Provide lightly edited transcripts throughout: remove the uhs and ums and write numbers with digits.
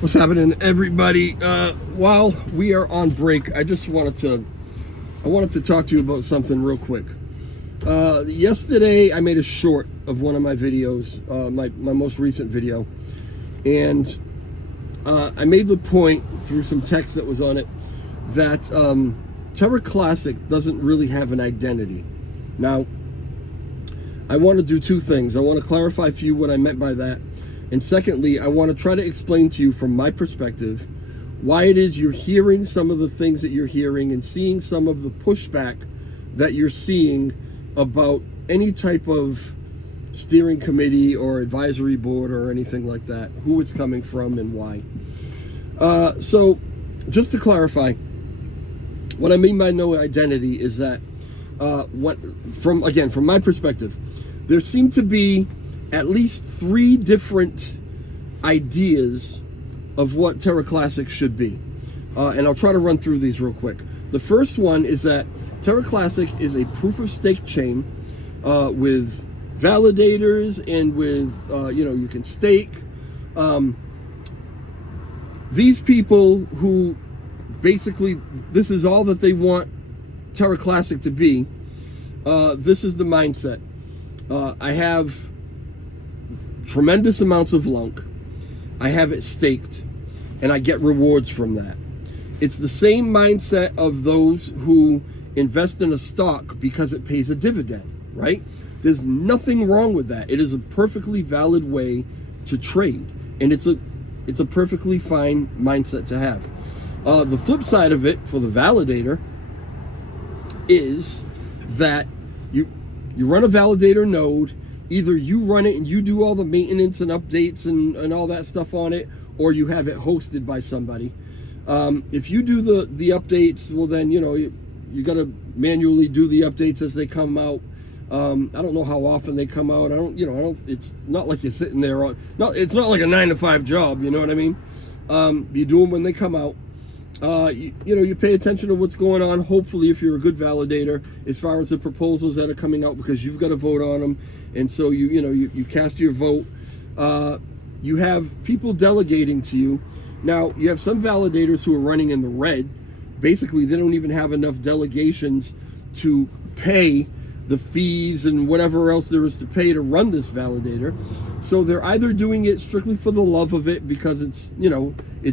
What's happening, everybody? While we are on break, I wanted to talk to you about something real quick. Yesterday, I made a short of one of my videos, my most recent video, and I made the point through some text that was on it that Terra Classic doesn't really have an identity. Now, I want to do two things. I want to clarify for you what I meant by that. And secondly, I want to try to explain to you from my perspective why it is you're hearing some of the things that you're hearing and seeing some of the pushback that you're seeing about any type of steering committee or advisory board or anything like that, who it's coming from and why. So just to clarify, what I mean by no identity is that from my perspective, there seem to be at least three different ideas of what Terra Classic should be. And I'll try to run through these real quick. The first one is that Terra Classic is a proof of stake chain with validators and with, you can stake. These people who basically, this is all that they want Terra Classic to be. This is the mindset. I have tremendous amounts of LUNC. I have it staked, and I get rewards from that. It's the same mindset of those who invest in a stock because it pays a dividend, right? There's nothing wrong with that. It is a perfectly valid way to trade, and it's a perfectly fine mindset to have. The flip side of it for the validator is that you run a validator node. Either you run it and you do all the maintenance and updates and all that stuff on it, or you have it hosted by somebody. If you do the updates, well then, you got to manually do the updates as they come out. I don't know how often they come out. It's not like you're sitting there it's not like a 9-to-5 job, you know what I mean? You do them when they come out. You pay attention to what's going on, hopefully, if you're a good validator, as far as the proposals that are coming out, because you've got to vote on them. And so you cast your vote. You have people delegating to you. Now, you have some validators who are running in the red. Basically, they don't even have enough delegations to pay the fees and whatever else there is to pay to run this validator. So they're either doing it strictly for the love of it, because it's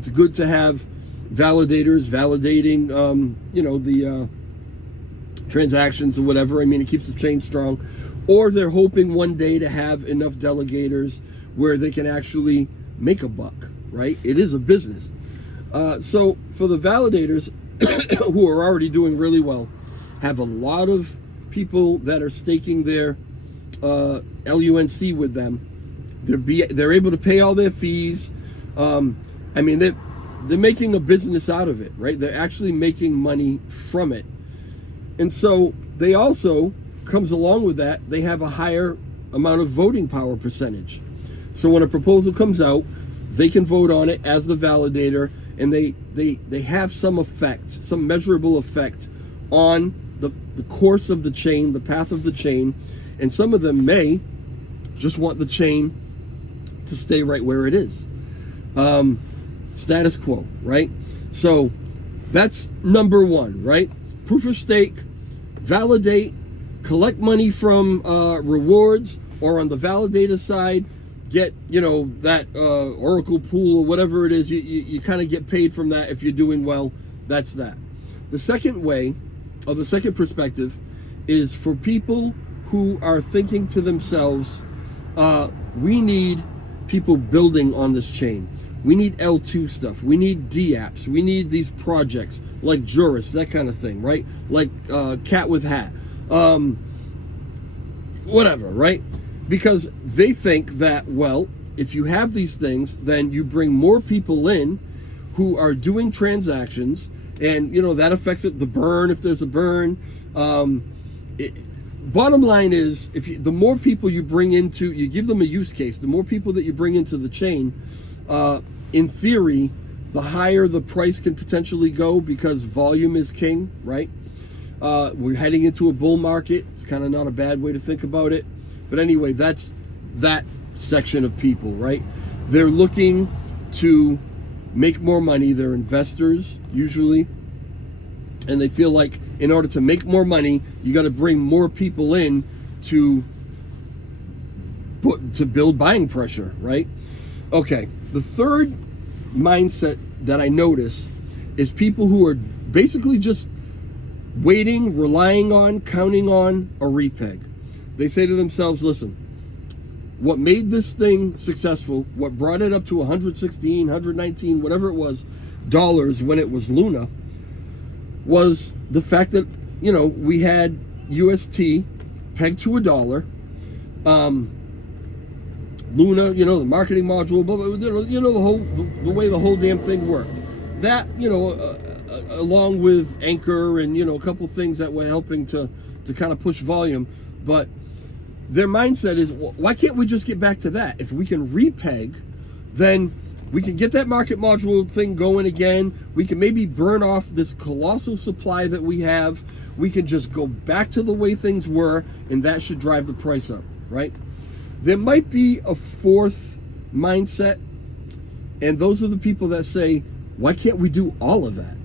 good to have validators validating the transactions or whatever. I mean, it keeps the chain strong. Or they're hoping one day to have enough delegators where they can actually make a buck, right? It is a business. So for the validators who are already doing really well, have a lot of people that are staking their LUNC with them. They're able to pay all their fees. They're making a business out of it, right? They're actually making money from it. And so they also, comes along with that, they have a higher amount of voting power percentage. So when a proposal comes out, they can vote on it as the validator, and they have some effect, some measurable effect on the course of the chain, the path of the chain. And some of them may just want the chain to stay right where it is. Status quo, right? So that's number one, right? Proof of stake, validate, collect money from rewards, or on the validator side, get that Oracle pool or whatever it is. You kind of get paid from that if you're doing well. That's that. The second way, or the second perspective, is for people who are thinking to themselves, we need people building on this chain. We need L2 stuff. We need D-apps. We need these projects like Juris, that kind of thing, right? Like Cat with Hat. Whatever, right? Because they think that, well, if you have these things, then you bring more people in who are doing transactions, and that affects it, the burn, if there's a burn. Bottom line is, the more people you bring into, you give them a use case, the more people that you bring into the chain, in theory, the higher the price can potentially go, because volume is king, right? We're heading into a bull market. It's kind of not a bad way to think about it. But anyway, that's that section of people, right? They're looking to make more money. They're investors usually, and they feel like in order to make more money, you got to bring more people in to build buying pressure, right? Okay, the third mindset that I notice is people who are basically just waiting, relying on, counting on a repeg. They say to themselves, listen, what made this thing successful, what brought it up to 116, 119, whatever it was, dollars when it was Luna, was the fact that, you know, we had UST pegged to $1. Luna, you know, the marketing module, blah, blah, blah, you know, the way the whole damn thing worked. That, you know, along with Anchor and, you know, a couple things that were helping to kind of push volume. But their mindset is, well, why can't we just get back to that? If we can repeg, then we can get that market module thing going again. We can maybe burn off this colossal supply that we have. We can just go back to the way things were, and that should drive the price up, right? There might be a fourth mindset, and those are the people that say, why can't we do all of that?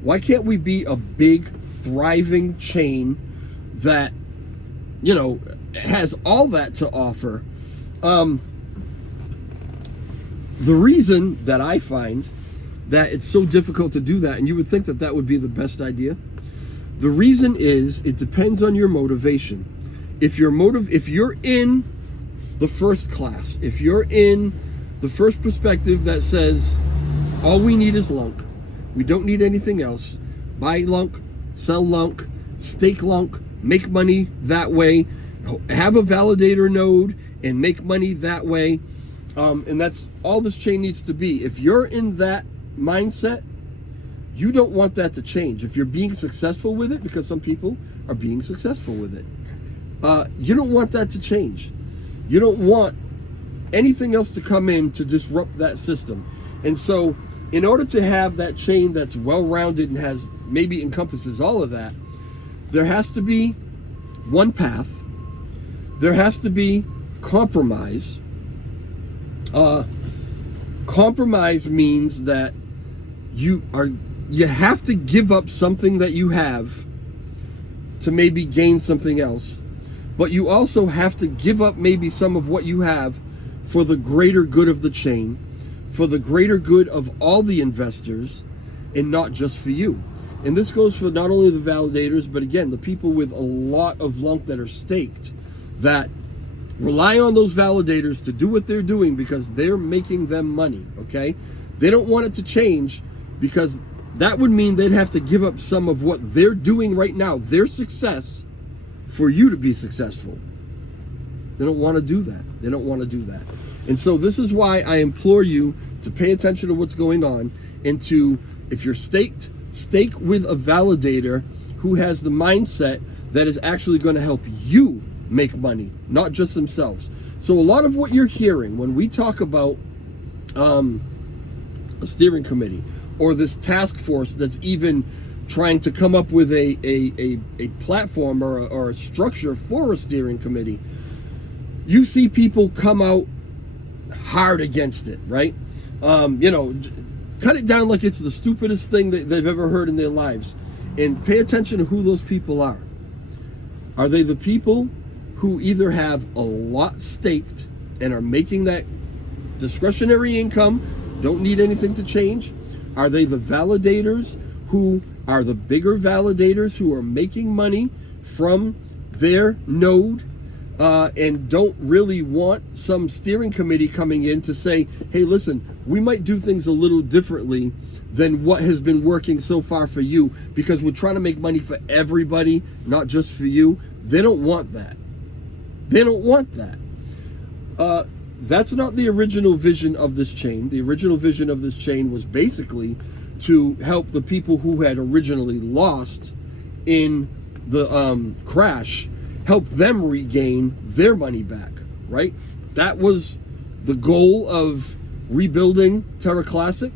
Why can't we be a big, thriving chain that, you know, has all that to offer? The reason that I find that it's so difficult to do that, and you would think that that would be the best idea, the reason is it depends on your motivation. If you're in the first class, if you're in the first perspective that says all we need is LUNC, we don't need anything else, buy LUNC, sell LUNC, stake LUNC, make money that way, have a validator node and make money that way, and that's all this chain needs to be. If you're in that mindset, you don't want that to change. If you're being successful with it, because some people are being successful with it, you don't want that to change. You don't want anything else to come in to disrupt that system. And so in order to have that chain that's well-rounded and has maybe encompasses all of that, there has to be one path. There has to be compromise. Compromise means that you have to give up something that you have to maybe gain something else. But you also have to give up maybe some of what you have for the greater good of the chain, for the greater good of all the investors, and not just for you. And this goes for not only the validators, but again, the people with a lot of LUNC that are staked, that rely on those validators to do what they're doing because they're making them money, okay? They don't want it to change because that would mean they'd have to give up some of what they're doing right now, their success, for you to be successful. They don't want to do that. They don't want to do that. And so this is why I implore you to pay attention to what's going on, and to, if you're staked, stake with a validator who has the mindset that is actually going to help you make money, not just themselves. So a lot of what you're hearing when we talk about a steering committee or this task force that's even trying to come up with a platform or a structure for a steering committee, you see people come out hard against it, right? You know, cut it down like it's the stupidest thing that they've ever heard in their lives. And pay attention to who those people are. Are they the people who either have a lot staked and are making that discretionary income, don't need anything to change? Are they the validators who are the bigger validators who are making money from their node and don't really want some steering committee coming in to say, hey, listen, we might do things a little differently than what has been working so far for you because we're trying to make money for everybody, not just for you? They don't want that. They don't want that. That's not the original vision of this chain. The original vision of this chain was basically to help the people who had originally lost in the crash, help them regain their money back, right? That was the goal of rebuilding Terra Classic.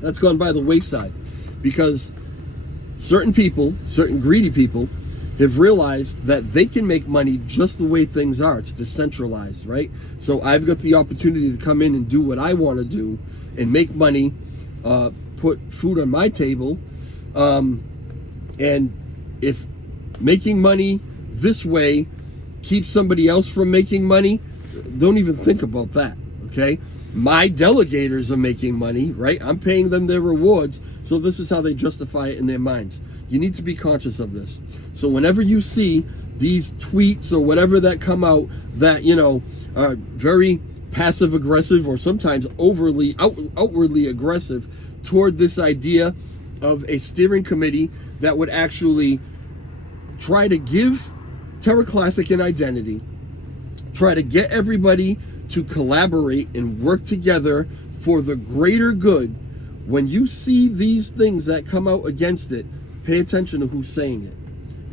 That's gone by the wayside because certain people, certain greedy people, have realized that they can make money just the way things are. It's decentralized, right? So I've got the opportunity to come in and do what I want to do and make money, put food on my table. And if making money this way keeps somebody else from making money, don't even think about that, okay? My delegators are making money, right? I'm paying them their rewards, so this is how they justify it in their minds. You need to be conscious of this. So whenever you see these tweets or whatever that come out that, you know, are very passive aggressive or sometimes outwardly aggressive toward this idea of a steering committee that would actually try to give Terra Classic an identity, try to get everybody to collaborate and work together for the greater good. When you see these things that come out against it, pay attention to who's saying it.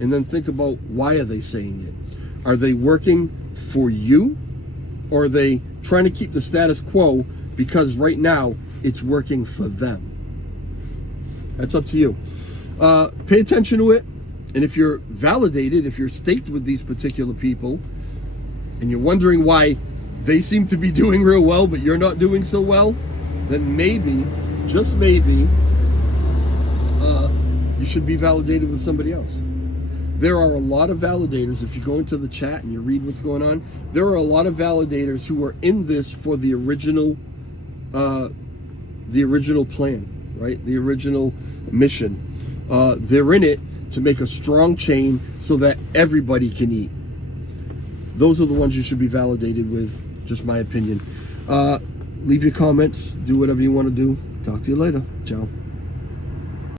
And then think about, why are they saying it? Are they working for you? Or are they trying to keep the status quo because right now it's working for them? That's up to you. Pay attention to it. And if you're validated, if you're staked with these particular people, and you're wondering why they seem to be doing real well, but you're not doing so well, then maybe, just maybe, you should be validated with somebody else. There are a lot of validators. If you go into the chat and you read what's going on, there are a lot of validators who are in this for the original plan, right? The original mission. They're in it to make a strong chain so that everybody can eat. Those are the ones you should be validated with, just my opinion. Leave your comments, do whatever you want to do. Talk to you later. Ciao.